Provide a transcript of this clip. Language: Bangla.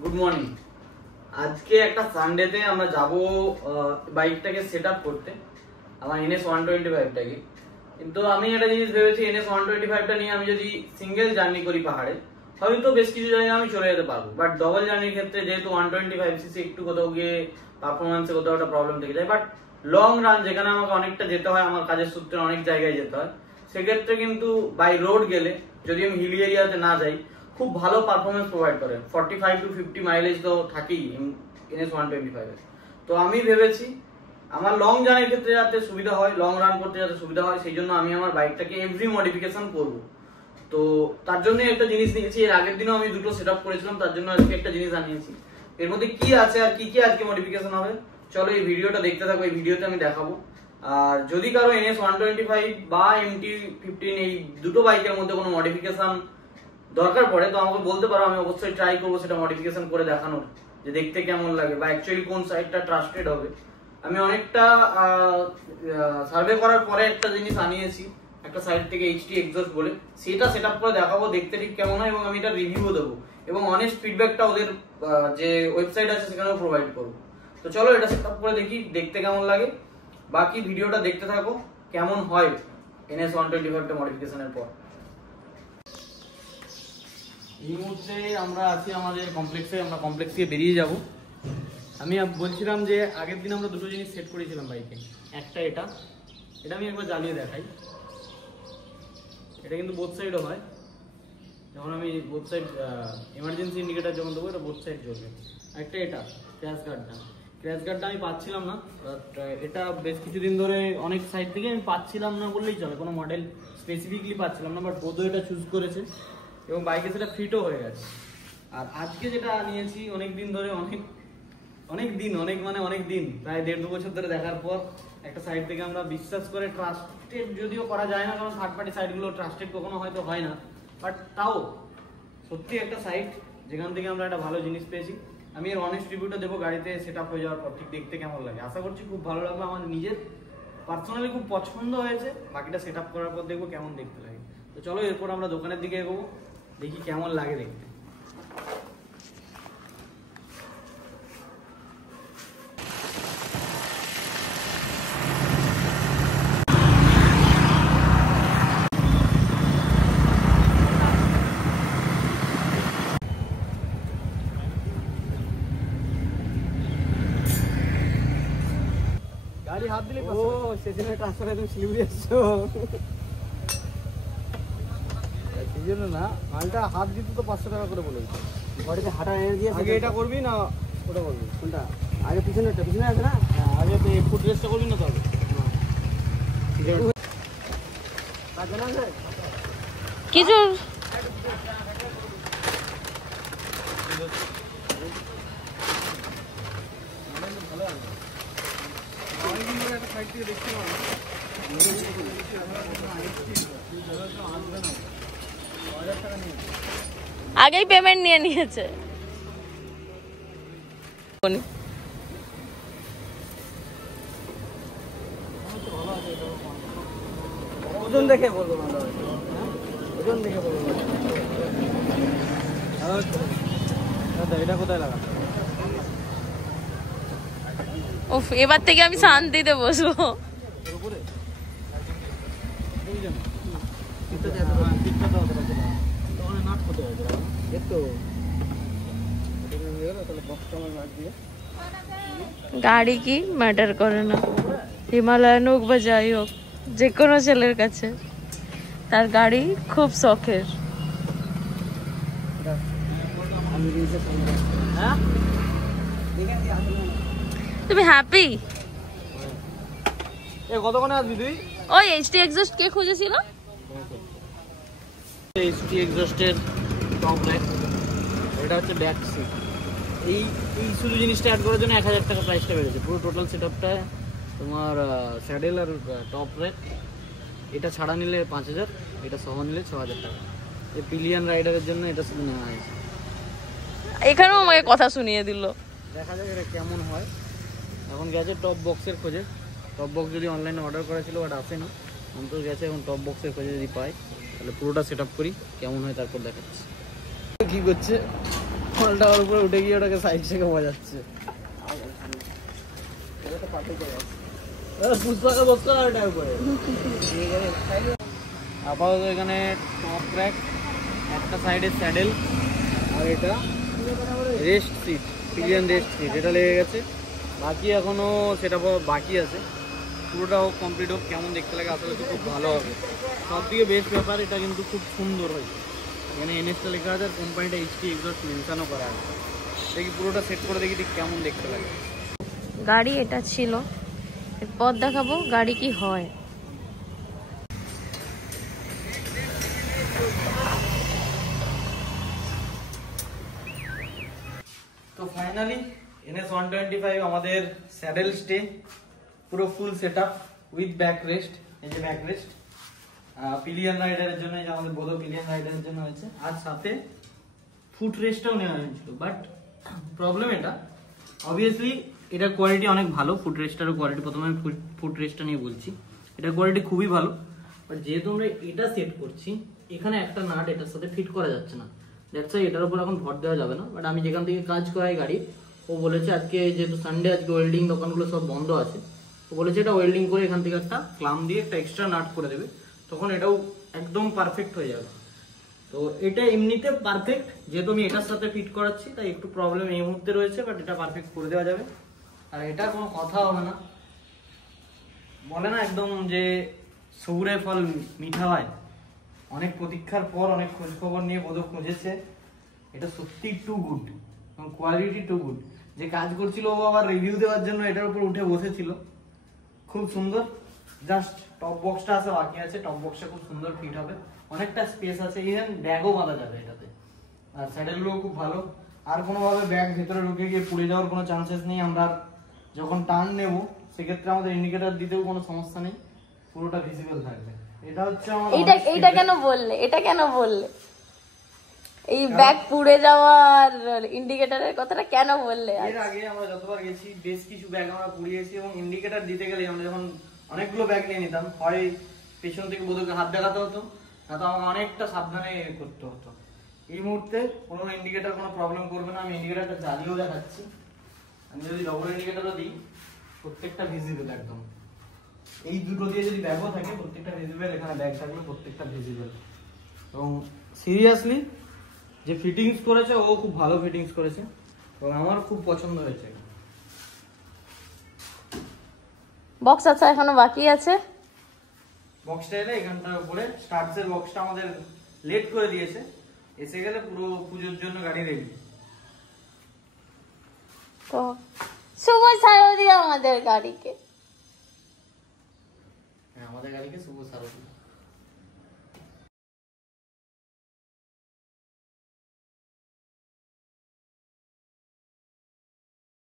Good morning. আজকে একটা সানডেতে আমরা যাব বাইকটাকে সেট আপ করতে, আমার NS 125টাকে। কিন্তু আমি একটা জিনিস ভেবেছি, NS 125টা নিয়ে আমি যদি সিঙ্গেল জার্নি করি পাহাড়ে, হয়তো বেশ কিছু জায়গায় আমি চলে যেতে পারবো। বাট ডবল জার্নির ক্ষেত্রে যেহেতু 125cc একটু কোথাও গিয়ে পারফরমেন্সে কোথাও একটা প্রবলেম থেকে যায়। বাট লং রান যেখানে আমাকে অনেকটা যেতে হয়, আমার কাজের সূত্রে অনেক জায়গায় যেতে হয়, সেক্ষেত্রে কিন্তু বাই রোড গেলে, যদি আমি হিলি এরিয়াতে না যাই, খুব ভালো পারফরমেন্স প্রোভাইড করে। 45 to 50 মাইলেজ তো থাকেই NS 125 এর। তো আমি ভেবেছি আমার লং জার্নির ক্ষেত্রে যাতে সুবিধা হয়, লং রান করতে যাতে সুবিধা হয়, সেই জন্য আমি আমার বাইকটাকে এভরি মডিফিকেশন করব। তো তার জন্য একটা জিনিস নিয়েছি। এর আগের দিনও আমি দুটো সেট আপ করেছিলাম, তার জন্য আজকে একটা জিনিস আনিয়েছি। এর মধ্যে কি আছে আর কি কি আজকে মডিফিকেশন হবে, চলো এই ভিডিওটা দেখতে থাকো। এই ভিডিওতে আমি দেখাবো। আর যদি কারো NS 125 বা MT-15 এই দুটো বাইকের মধ্যে কোনো মডিফিকেশন দরকার পড়ে, তো আমাকে বলতে পারো, আমি অবশ্যই ট্রাই করবো সেটা মডিফিকেশন করে দেখানোর, যে দেখতে কেমন লাগে বা অ্যাকচুয়ালি কোন সাইডটা ট্রাস্টেড হবে। আমি অনেকটা সার্ভে করার পরে একটা জিনিস আনিয়েছি, একটা সাইড থেকে HT এক্সস্ট বলে, সেটা সেট আপ করে দেখাবো দেখতে ঠিক কেমন হয়, এবং আমি এটা রিভিউ দেবো এবং অনেস্ট ফিডব্যাকটা ওদের যে ওয়েবসাইট আছে সেখানেও প্রোভাইড করবো। তো চলো এটা সেট আপ করে দেখি দেখতে কেমন লাগে। বাকি ভিডিওটা দেখতে থাকো কেমন হয় NS 125টা মডিফিকেশনের পর। এই মুহূর্তে আমরা আছি আমাদের কমপ্লেক্সে, আমরা কমপ্লেক্স থেকে বেরিয়ে যাব। আমি বলছিলাম যে আগের দিন আমরা দুটো জিনিস সেট করেছিলাম বাইকে। একটা এটা আমি একবার জ্বালিয়ে দেখাই। এটা কিন্তু বোথ সাইডও হয়, যখন আমি বোথ সাইড এমার্জেন্সি ইন্ডিকেটার যখন দেবো এটা বোথ সাইড জ্বলবে। একটা এটা ক্র্যাশ গার্ডটা আমি পাচ্ছিলাম না, বাট এটা বেশ কিছুদিন ধরে অনেক সাইড থেকে আমি পাচ্ছিলাম না বললেই চলে, কোনো মডেল স্পেসিফিকলি পাচ্ছিলাম না, বাট বোধ এটা চুজ করেছে এবং বাইকে সেটা ফিটও হয়ে গেছে। আর আজকে যেটা নিয়েছি অনেক দিন ধরে, অনেক দিন প্রায় 1.5-2 বছর ধরে দেখার পর একটা সাইড থেকে আমরা বিশ্বাস করে, ট্রাস্টেড যদিও করা যায় না, কারণ থার্ড পার্টি সাইটগুলো ট্রাস্টেড কখনো হয়তো হয় না, বাট তাও সত্যি একটা সাইট যেখান থেকে আমরা একটা ভালো জিনিস পেয়েছি। আমি এর অনেস্ট রিভিউটা দেবো গাড়িতে সেট আপ হয়ে যাওয়ার পর, ঠিক দেখতে কেমন লাগে। আশা করছি খুব ভালো লাগবে, আমার নিজের পার্সোনালি খুব পছন্দ হয়েছে। বাকিটা সেট আপ করার পর দেখবো কেমন দেখতে লাগে। তো চলো এরপর আমরা দোকানের দিকে এগোবো, দেখি কেমন লাগে দেখতে। গাড়ি হাত দিলে ও সেদিনে ট্রান্সফার একদম স্লিপরি আসছো, সেই জন্য না মালটা হাত দিতে তো 500 টাকা করে বলে দিচ্ছে। গাড়িতে হাঁটা এনে দিয়ে আগে এটা করবি না ওটা করবি? কোনটা আগে? পিছনে আছে না? হ্যাঁ, আগে তো ফুট রেস্টটা করবি না? তবে কিছু আগেই পেমেন্ট নিয়ে নিয়েছে। ওজন দেখে বলবো, ওজন দেখে বলবো। এটা কোথায় লাগা? উফ, এবার থেকে আমি শান্তিতে বসবো। গাড়ি কি ম্যাটার করে না, হিমালয়ান হোক বা যাই হোক, যে কোনো ছেলের কাছে তার গাড়ি খুব শখের। তুমি হ্যাপি? কতক্ষণে আসবি তুই? ওই HT এক্সস্ট কে খুঁজেছিল? HT এক্সস্টের টপ রেক, এটা হচ্ছে ব্যাক সিট। এই শুধু জিনিসটা অ্যাড করার জন্য 1000 টাকা প্রাইসটা বেড়েছে। পুরো টোটাল সেটআপটা তোমার স্যাডেল আর টপ রেক এটা ছাড়া নিলে 5000, এটা সহ নিলে 6000 টাকা। এই পিলিয়ন রাইডারের জন্য এটা শুধু নেওয়া হয়েছে। এখানেও আমাকে কথা শুনিয়ে দিল। দেখা যাক এটা কেমন হয়। এখন গেছে টপ বক্সের খোঁজে। টপ বক্স যদি অনলাইনে অর্ডার করা ছিল, বাট আসেনি, অন্তত গেছে। এখন টপ বক্সের খোঁজে যদি পাই তাহলে পুরোটা সেট আপ করি, কেমন হয় তারপর দেখাচ্ছি। কি করছে মালটা ওর উপরে উঠে গিয়ে ওটাকে সাইড থেকে বাজাচ্ছে। আপাতত এখানে টপ র্যাক, একটা সাইডে স্যাডেল, আর এটা rest seat, pillion rest seat, এটা লেগে গেছে। বাকি এখনো সেটা বাকি আছে, পুরোটা হোক, কমপ্লিট হোক, কেমন দেখতে লাগে আসলে তো খুব ভালো হবে। সব থেকে বেস্ট ব্যাপার, এটা কিন্তু খুব সুন্দর হয়েছে। এখানে এনএসটা লেখা আছে আর কোম্পানিটা এইচটি এক্সস্ট মেনশনও করা আছে। দেখি পুরোটা সেট করে দেখি ঠিক কেমন দেখতে লাগে। গাড়ি এটা ছিল, এরপর দেখাবো গাড়ি কি হয়। তো ফাইনালি NS 125 আমাদের স্যাডেল স্টে, পুরো full setup with back rest. এই যে ব্যাক রেস্ট পিলিয়ন রাইডারের জন্য, এই যে আমাদের বোধ পিলিয়ন রাইডারের জন্য হয়েছে, আর সাথে ফুট রেস্টটাও নেওয়া হয়েছিল। বাট প্রবলেম এটা, অবভিয়াসলি এটার কোয়ালিটি অনেক ভালো, ফুট রেস্টারও কোয়ালিটি, প্রথমে আমি ফুট রেস্টটা নিয়ে বলছি, এটার কোয়ালিটি খুবই ভালো। বাট যেহেতু আমরা এটা সেট করছি, এখানে একটা নাট এটার সাথে ফিট করা যাচ্ছে না, দ্যাটস ওয়াই এটার উপর এখন ভর দেওয়া যাবে না। বাট আমি যেখান থেকে কাজ করাই গাড়ি, ও বলেছে আজকে যেহেতু সানডে, আজকে ওয়েল্ডিং দোকানগুলো সব বন্ধ আছে, ও বলেছে এটা ওয়েল্ডিং করে এখান থেকে একটা ক্লাম দিয়ে একটা এক্সট্রা নাট করে দেবে, তখন এটাও একদম পারফেক্ট হয়ে যাবে। তো এটা এমনিতে পারফেক্ট, যেহেতু আমি এটার সাথে ফিট করাচ্ছি তাই একটু প্রবলেম এই মুহূর্তে রয়েছে, বাট এটা পারফেক্ট করে দেওয়া যাবে। আর এটা কোনো কথা হবে না, বলে না একদম যে সবুরে ফল মিঠা হয়, অনেক প্রতীক্ষার পর, অনেক খোঁজ খবর নিয়ে বোধ খুঁজেছে, এটা সত্যি টু গুড এবং কোয়ালিটি টু গুড। যে কাজ করছিল ও আবার রিভিউ দেওয়ার জন্য এটার উপর উঠে বসেছিল, খুব সুন্দর। জাস্ট টপ বক্সটা আছে বাকি আছে, টপ বক্সটা খুব সুন্দর ফিট হবে, অনেকটা স্পেস আছে, ইভেন ব্যাগও বাঁধা যাবে এটাতে। আর স্যাডেলগুলো খুব ভালো, আর কোনোভাবে ব্যাগ ভেতরে ঢুকে গিয়ে পুড়ে যাওয়ার কোনো চান্সেস নেই। আমরা যখন টার্ন নেব সেক্ষেত্রে আমাদের ইন্ডিকেটর দিতেও কোনো সমস্যা নেই, পুরোটা ভিজিবল থাকবে। এটা হচ্ছে আমাদের এটা কেন বললে, এটা কেন বললে, এই ব্যাগ পুড়ে যাওয়ার ইন্ডিকেটরের কথাটা কেন বললে? এর আগে আমরা যতবার গেছি বেশ কিছু ব্যাগ আমরা পুড়িয়েছি, এবং ইন্ডিকেটর দিতে গেলে আমরা যখন অনেকগুলো ব্যাগ নিয়ে নিতাম, হয় পেছন থেকে বোধকে হাত দেখাতে হতো, না তো আমাকে অনেকটা সাবধানে করতে হতো। এই মুহূর্তে কোনো ইন্ডিকেটর কোনো প্রবলেম করবে না। আমি ইন্ডিকেটরটা জ্বালিয়েও দেখাচ্ছি, আমি যদি ডবল ইন্ডিকেটরও দিই, প্রত্যেকটা ভিজিবল একদম। এই দুটো দিয়ে যদি ব্যাগও থাকে, প্রত্যেকটা ভিজিবল, এখানে ব্যাগ থাকলে প্রত্যেকটা ভিজিবল। এবং সিরিয়াসলি যে ফিটিংস করেছে, ও খুব ভালো ফিটিংস করেছে এবং আমার খুব পছন্দ হয়েছে। বক্স আছে এখনো বাকি আছে, বক্সটা এলে এখানটার উপরে স্টার্টসের বক্সটা আমাদের লেট করে দিয়েছে, এসে গেলে পুরো পুজোর জন্য গাড়ি রেডি। তো শুভ শারদীয়া আমাদের গাড়িকে, হ্যাঁ, আমাদের গাড়িকে শুভ শারদীয়া।